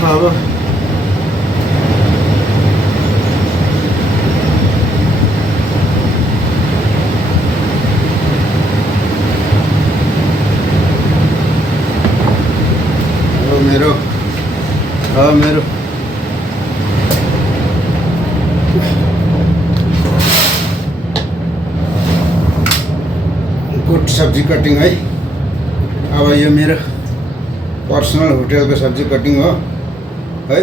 अब मेरो गुड सब्जी कटिङ है। अब यो मेरो पर्सनल होटलको सब्जी कटिङ हो है।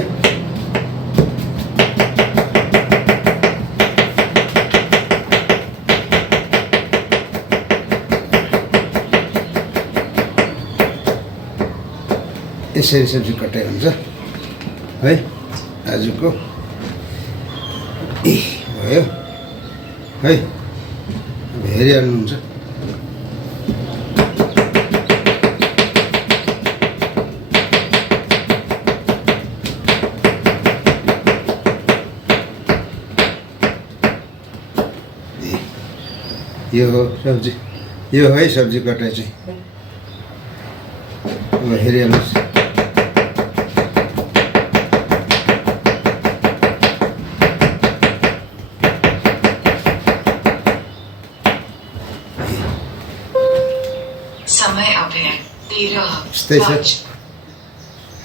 यसरी सब्जी कटाइ हुन्छ है। आजको भयो है। अब हेरिहाल्नुहुन्छ। यो हो सब्जी, यो है सब्जी कटाइ चाहिँ। अब हेरिहाल्नुहोस्। समय अब है 13:05।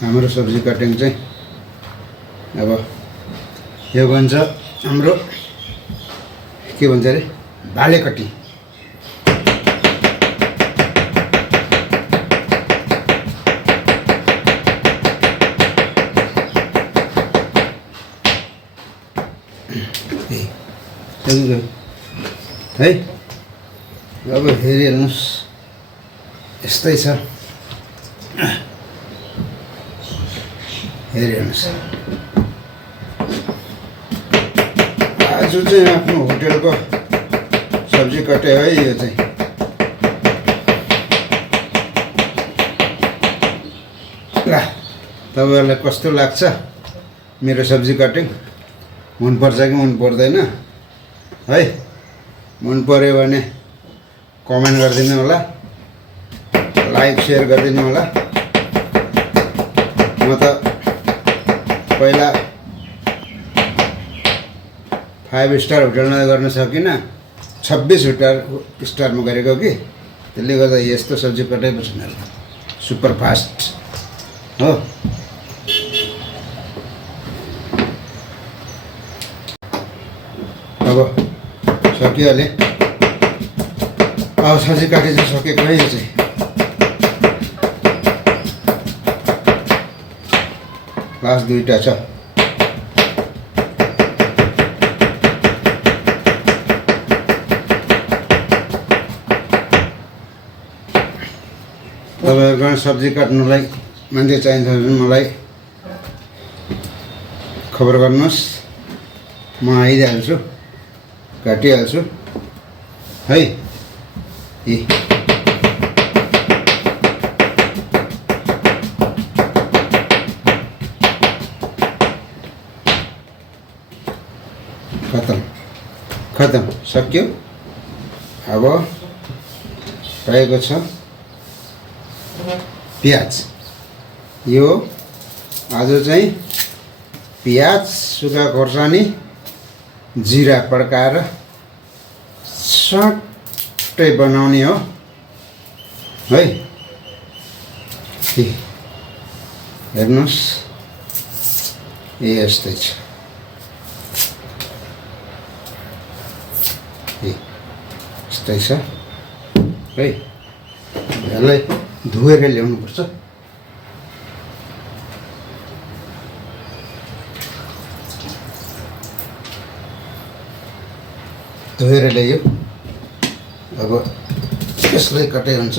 हाम्रो सब्जी कटिङ चाहिँ अब यो भन्छ हाम्रो के भन्छ अरे भालेकटी। है अब हेरिहाल्नुहोस्। यस्तै छ, हेरिहाल्नुहोस्। आज चाहिँ आफ्नो होटेलको सब्जी कटे है। यो चाहिँ ल तपाईँहरूलाई कस्तो लाग्छ मेरो सब्जी कटिङ? मनपर्छ कि मन पर्दैन है? मन पर्यो भने कमेन्ट गरिदिनु होला, लाइक सेयर गरिदिनु होला। म त पहिला 5 स्टार होटलमा गर्न सकिनँ, 26 स्टारमा गरेको कि, त्यसले गर्दा यस्तो सब्जी कटाइपछि मेरो सुपर फास्ट हो। अब सकिहालेँ। अब सब्जी काटे चाहिँ सकेको है। यो चाहिँ लास्ट दुईवटा छ। तपाईँहरूको सब्जी काट्नुलाई मान्छे चाहिन्छ भने मलाई खबर गर्नुहोस्, म आइहाल्छु, काटिहाल्छु है। खतम सक्यो। अब रहेको छ प्याज। यो आज चाहिँ प्याज, सुक्खा खोर्सानी, जिरा पड्काएर सट्टै बनाउने हो है। हेर्नुहोस्, यस्तै छ। यस्तै छ है। यसलाई धोएर ल्याउनुपर्छ। धोएर ल्यायो। अब यसलाई कटाइ हुन्छ।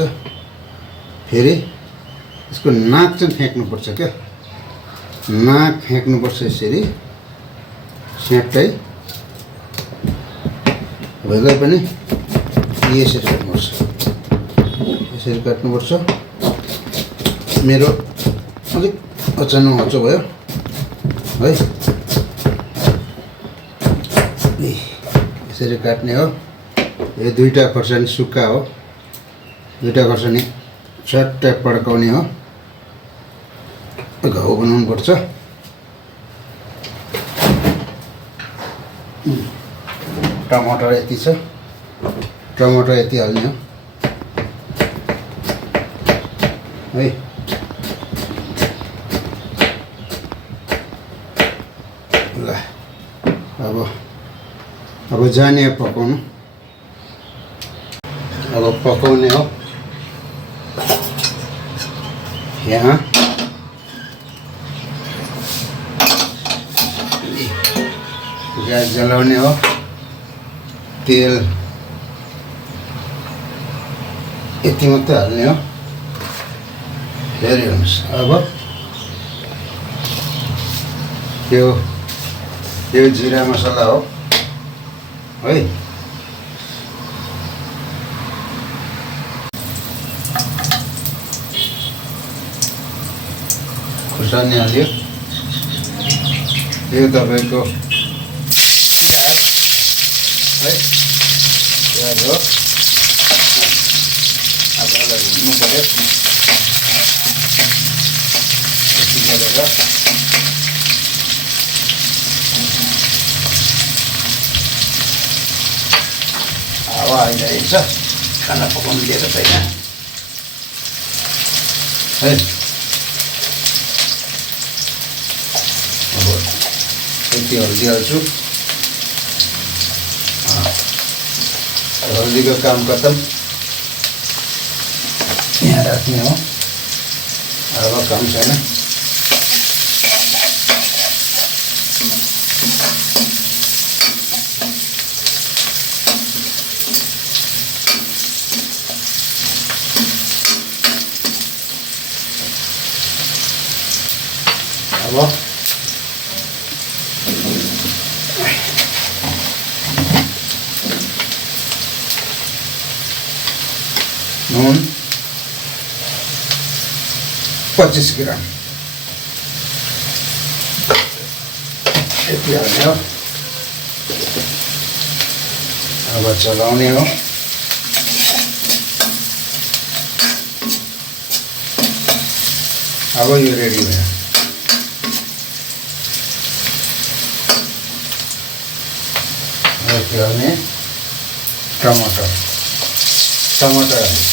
फेरि यसको नाक चाहिँ फ्याँक्नुपर्छ क्या। नाक फ्याँक्नुपर्छ यसरी स्याट्टै। भोइलाई पनि यसरी काट्नुपर्छ, यसरी काट्नुपर्छ। मेरो अलिक अचानक होचो भयो है। यसरी काट्ने हो। यो दुईवटा खोर्सानी सुक्खा हो, दुईवटा खोर्सानी सट्टै पड्काउने हो घाउ बनाउनु पर्छ। टमाटर यति छ, टमाटर यति हाल्ने हो है। ल अब जाने पकाउनु। अब पकाउने हो। यहाँ ग्यास जलाउने हो। तेल यति मात्रै हाल्ने हो। हेर्नुहोस् अब यो जिरा मसला हो है। खुर्सानी हाल्यो। यो तपाईँको प्याज है, प्याज हो। अब यसलाई भुन्नु पऱ्यो यति गरेर। हावा आइरहेको छ, खाना पकाउनु दिएको छैन है। अब यति हल्दी हाल्छु। हल्दीको काम खत्म, यहाँ राख्ने हो। अब काम छैन। अब नुन 25 ग्राम यति हाल्ने हो। अब चलाउने हो। अब यो रेडी भयो। यति हाल्ने। टमाटर हाल्ने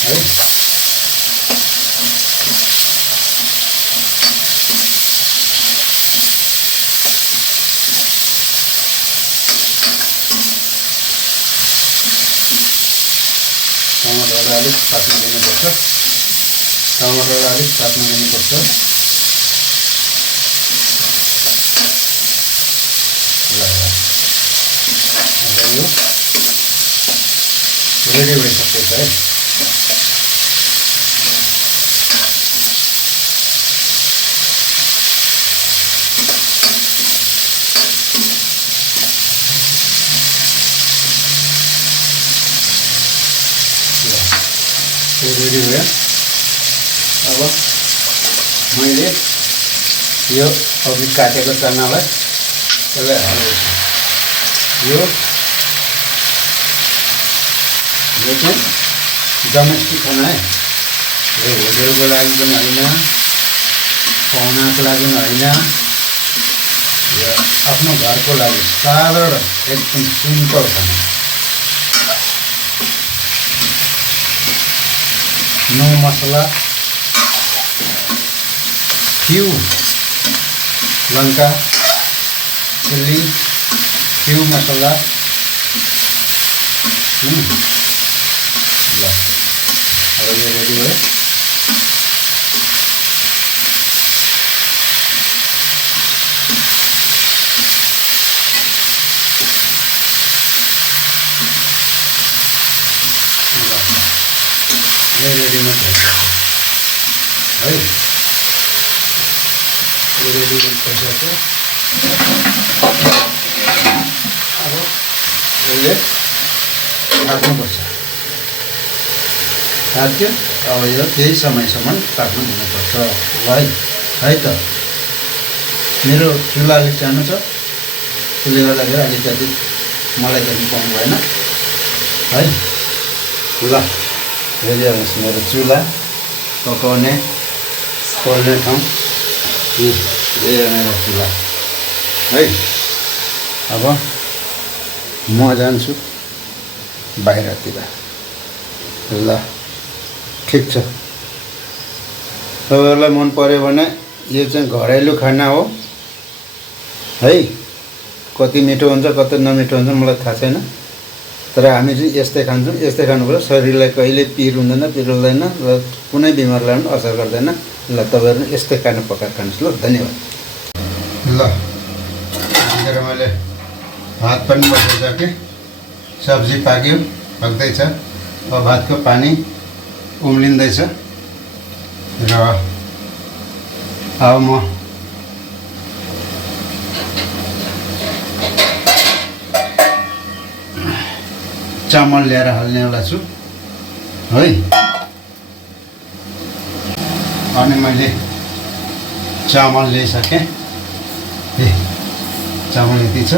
है। टमाटरलाई अलिक पाक्न दिनुपर्छ। टमाटरलाई अलिक पाक्न दिनुपर्छ। यो रेडी भइसकेको छ है। यो रेडी भयो। अब मैले यो अघि काटेको चनालाई यसलाई हाल्दैछु। यो चाहिँ डोमेस्टिक खाना है। यो होटेलको लागि पनि होइन, पाहुनाको लागि पनि होइन, यो आफ्नो घरको लागि साधारण एकदम सिम्पल खाना। नो मसला, फ्यू लंका चिल्ली, फ्यू मसला। ल अब यो रेडी भयो। यो रेडी मात्रै है। यो रेडी भइसक्यो। अब यसले राख्नुपर्छ। राख्यो। अब यो केही समयसम्म पाक्न दिनुपर्छ। ल है त। मेरो चुल्हा अलिक सानो छ, त्यसले गर्दाखेरि अलिकति मलाई देख्नु पाउनु भएन है। ल हेरिहाल्नुहोस् मेरो चुल्हा पकाउने पोल्ने ठाउँ यहाँनिर चुल्हा है। अब म जान्छु बाहिरतिर। ल ठिक छ, तपाईँहरूलाई मन पर्यो भने यो चाहिँ घरेलु खाना हो है। कति मिठो हुन्छ कति नमिठो हुन्छ मलाई थाहा छैन, तर हामी चाहिँ यस्तै खान्छौँ। यस्तै खानुपर्छ, शरीरलाई कहिले पिर हुँदैन, पिर हुँदैन र कुनै बिमारलाई पनि असर गर्दैन। ल तपाईँहरू यस्तै खाना पकाएर खानुहोस्। ल धन्यवाद। ल यहाँनिर मैले भात पनि बसाइसकेँ, सब्जी पाक्यो, पक्दैछ। अब भातको पानी उम्लिँदैछ र अब म चामल ल्याएर हाल्नेवाला छु है। अनि मैले चामल ल्याइसकेँ। चामल यति छ,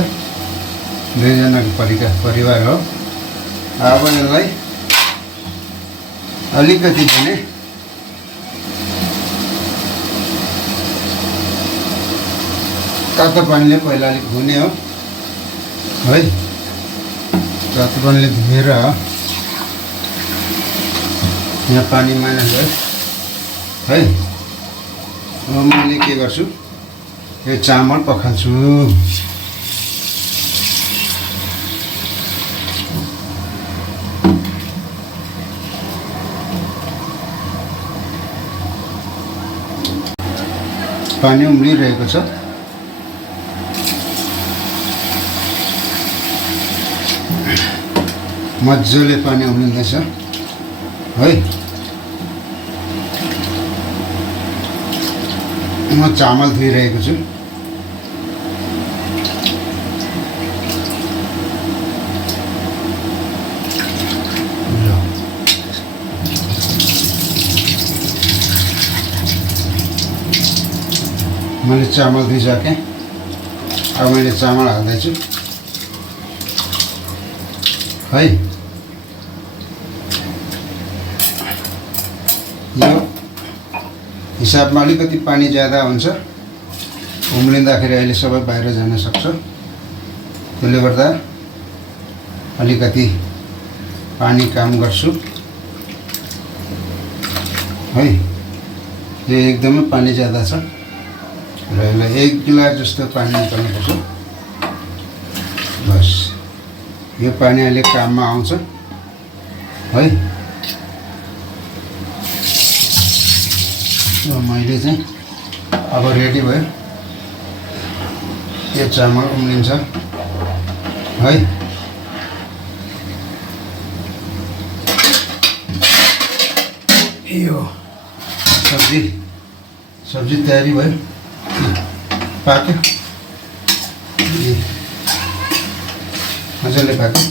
2 जनाको परिवार हो। अब यसलाई अलिकति भने तातो पानीले पहिला अलिक धुने हो है। तातो पानीले धुएर यहाँ पानी माइनस भयो है। अब मैले के गर्छु, यो चामल पखाल्छु। पानी उम्लिरहेको छ। मजाले पानी उम्लिँदैछ है। म चामल धोइरहेको छु। मैले चामल धोइसकेँ। अब मैले चामल हाल्दैछु है। यो हिसाबमा अलिकति पानी ज्यादा हुन्छ, उम्लिँदाखेरि अहिले सबै बाहिर जान सक्छ। त्यसले गर्दा अलिकति पानी काम गर्छु है। यो एकदमै पानी ज्यादा छ र यसलाई 1 गिलास जस्तो पानी निकाल्नुपर्छ। बस यो पानी अहिले काममा आउँछ है। मैले चाहिँ अब रेडी भयो। यो चामल उम्लिन्छ है। यो सब्जी तयारी भयो, पाक्यो, मजाले पाक्यो।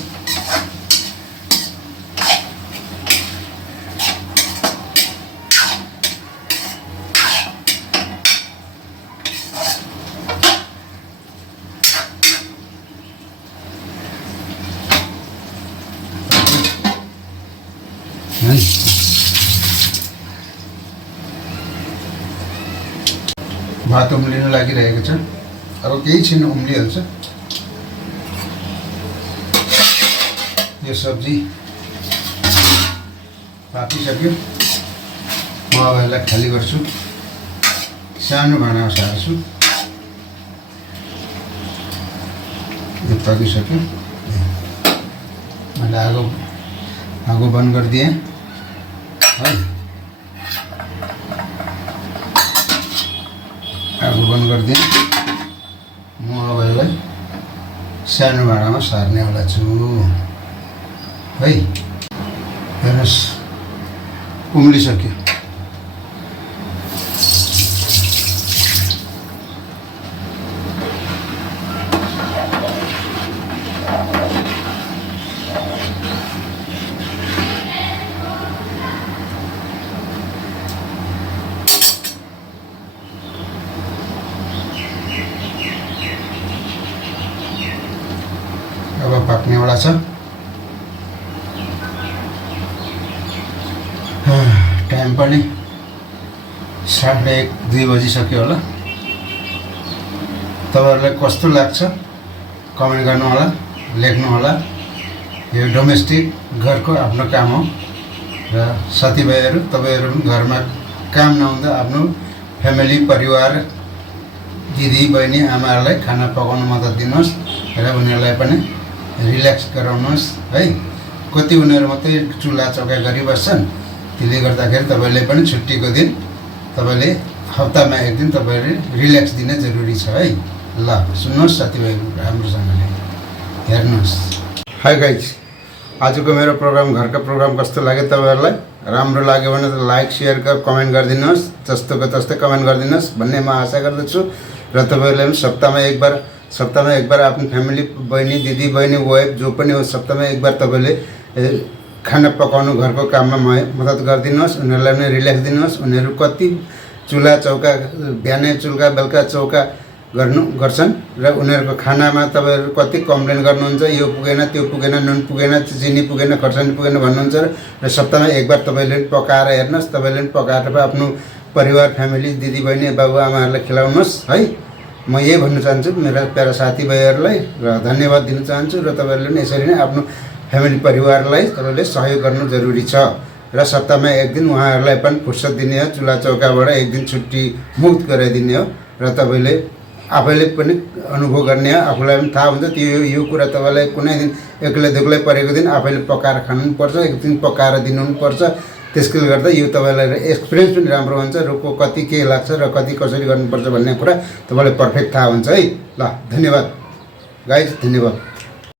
भात उम्लिन लागिरहेको छ। अब केही छिन उम्लिहाल्छ। यो सब्जी पाकिसक्यो। म अब यसलाई खाली गर्छु, सानो भाँडामा सार्छु। यो पाकिसक्यो। मैले आगो बन्द गरिदिएँ है। आगो बन्द गरिदिएँ। म अब यसलाई सानो भाँडामा सार्नेवाला छु है। हेर्नुहोस् उम्लिसक्यो। अब पाक्नेवाला छ। टाइम पनि 1:30-2 बजिसक्यो होला। तपाईहरुलाई कस्तो लाग्छ कमेन्ट गर्नु होला, लेख्नु होला। यो डोमेस्टिक घरको आफ्नो काम हो र साथीभाइहरू तपाईहरु पनि घरमा काम नहुँदा आफ्नो फ्यामिली परिवार दिदी बहिनी आमाहरूलाई खाना पकाउन मद्दत दिनुहोस् र उनीहरूलाई पनि रिल्याक्स गराउनुहोस् है। कति उनीहरू मात्रै चुल्हा चौका गरिबस्छन्, त्यसले गर्दाखेरि तपाईले पनि छुट्टीको दिन तपाईले हप्तामा एक दिन तपाईले रिल्याक्स दिन जरुरी छ है। ल सुन्नुहोस् साथीभाइहरू, राम्रोसँगले हेर्नुहोस्। हाई गाइज, आजको मेरो प्रोग्राम घरको प्रोग्राम कस्तो लाग्यो तपाईहरुलाई? राम्रो लाग्यो भने त लाइक शेयर कमेन्ट गरिदिनुहोस्, जस्तोको तस्तै कमेन्ट गरिदिनुहोस् भन्ने म आशा गर्दछु। र तपाईहरुले पनि सप्ताहमा एक बार आफ्नो फ्यामिली बहिनी दिदी बहिनी वाइफ जो पनि हो सप्ताहमा एक बार तपाईले खाना पकाउनु घरको काममा मद्दत गरिदिनुहोस्। उनीहरूलाई पनि रिल्याक्स दिनुहोस्। उनीहरू कति चुल्हा चौका बिहानै चुल्हा बेलुका चौका गर्छन् र उनीहरूको खानामा तपाईहरु कति कम्प्लेन गर्नुहुन्छ, यो पुगेन त्यो पुगेन, नुन पुगेन, चिनी पुगेन, खर्सानी पुगेन भन्नुहुन्छ र सप्ताहमा एक बार तपाईले पकाएर हेर्नुहोस्। तपाईले पकाएर आफ्नो परिवार फ्यामिली दिदी बहिनी बाबुआमाहरूलाई खिलाउनुहोस् है। म यही भन्न चाहन्छु मेरा प्यारा साथीभाइहरूलाई र धन्यवाद दिन चाहन्छु। र तपाईहरुले पनि यसरी नै आफ्नो फ्यामिली परिवारलाई तपाईले सहयोग गर्नु जरुरी छ र सप्ताहमा एक दिन उहाँहरूलाई पनि फुर्सद दिने हो, चुल्हा चौकाबाट एक दिन छुट्टी मुक्त गराइदिने हो र तपाईले आफैले पनि अनुभव गर्ने हो। आफूलाई पनि थाहा हुन्छ त्यो यो कुरा तपाईलाई कुनै दिन एक्लै परेको दिन आफैले पकाएर खानुपर्छ, एक दिन पकाएर दिनुपर्छ। त्यसले गर्दा यो तपाईलाई एक्सपिरियन्स पनि राम्रो हुन्छ र कति के लाग्छ र कति कसरी गर्नुपर्छ भन्ने कुरा तपाईलाई पर्फेक्ट थाहा हुन्छ है। ल धन्यवाद गाइज, धन्यवाद।